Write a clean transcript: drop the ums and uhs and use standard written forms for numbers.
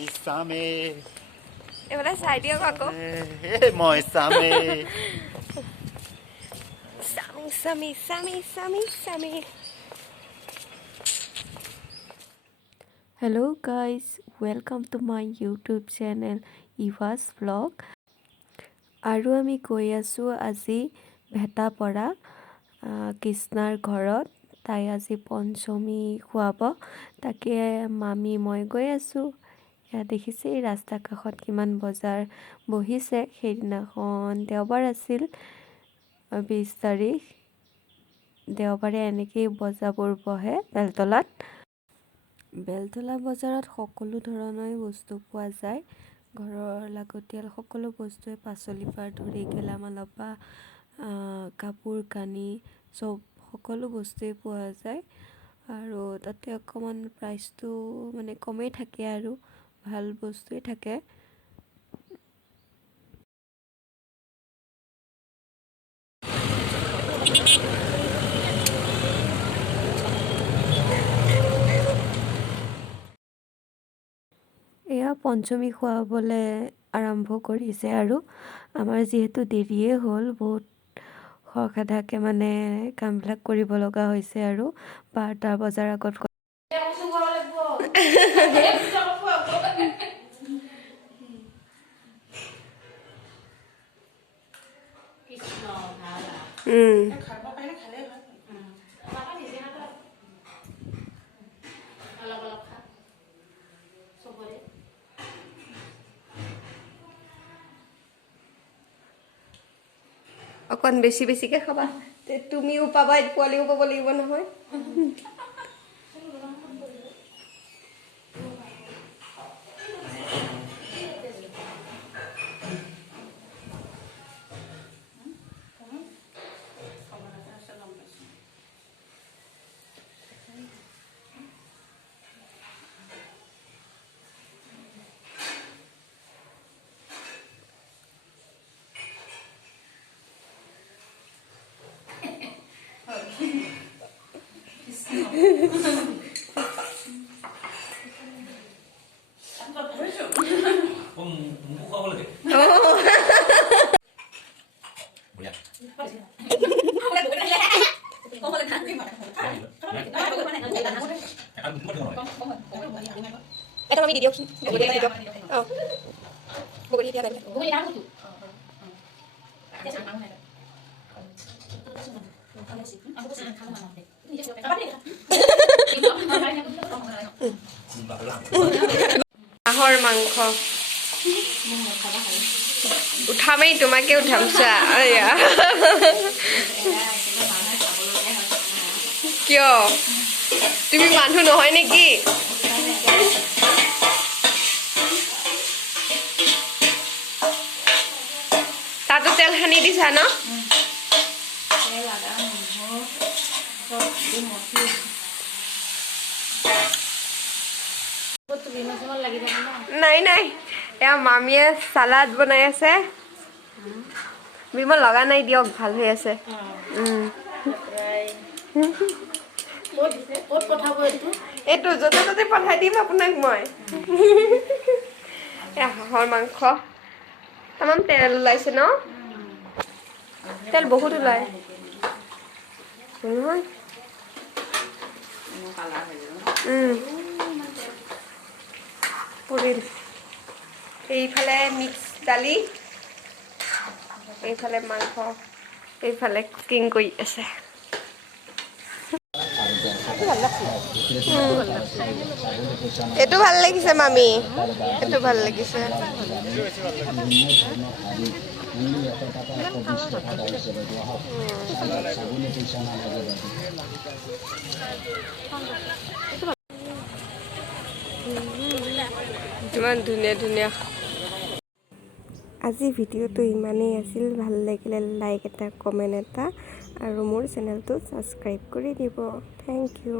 মই চামে এবারে চাই দিয়ক আকৌ মই চামে Sami Sami Sami Sami Sami Hello guys, welcome to my YouTube channel Eva's vlog. আৰু আমি গৈ আছোঁ আজি ভেটাপৰা কৃষ্ণাৰ ঘৰত। তাই আজি পঞ্চমী খুৱাব, তাকে মামী মই গৈ আছোঁ। এয়া দেখিছে ৰাস্তা কাষত কিমান বজাৰ বহিছে। সেইদিনাখন দেওবাৰ আছিল 20 তাৰিখ, দেওবাৰে এনেকেই বজাৰবোৰ বহে বেলতলাত। বেলতলা বজাৰত সকলো ধৰণৰ বস্তু পোৱা যায়। ঘৰৰ লাগতিয়াল সকলো বস্তুৱে পাচলিৰ পৰা ধৰি গেলামালৰ পৰা কাপোৰ কানি চব সকলো বস্তুৱে পোৱা যায়। আৰু তাতে অকণমান প্ৰাইচটো মানে কমেই থাকে আৰু ভাল বস্তুৱে থাকে। এয়া পঞ্চমী খুৱাবলৈ আৰম্ভ কৰিছে আৰু আমাৰ যিহেতু দেৰিয়ে হ'ল, বহুত খৰখেদাকৈ মানে কামবিলাক কৰিব লগা হৈছে আৰু 12টা বজাৰ আগত অকণ বেছি বেছিকে খাবা, তুমিও পাবা পোৱালিও পাব লাগিব নহয়। এটা আমি দি দিয়কচোন, বগৰী দিয়া হাঁহৰ মাংস উঠামেই, তোমাকে উঠাম চা। কিয় তুমি মানুহ নহয় নেকি? তাতো তেল সানি দিছা ন? নাই নাই, এয়া মামীয়ে চালাড বনাই আছে। বিমল লগা নাই দিয়ক, ভাল হৈ আছে। এইটো য'তে ত'তে পঠাই দিম আপোনাক মই। হাঁহৰ মাংস তামাম তেল ওলাইছে ন? তেল বহুত ওলাই নহয়। পুৰিল এইফালে মিক্স দালি, এইফালে মাংস, এইফালে কুকিং কৰি আছে। এইটো ভাল লাগিছে মামী, এইটো ভাল লাগিছে। ইমান ধুনীয়া ধুনীয়া। আজি ভিডিঅ'টো ইমানেই আছিল। ভাল লাগিলে লাইক এটা, কমেণ্ট এটা আৰু মোৰ চেনেলটো ছাবস্ক্ৰাইব কৰি দিব। Thank U.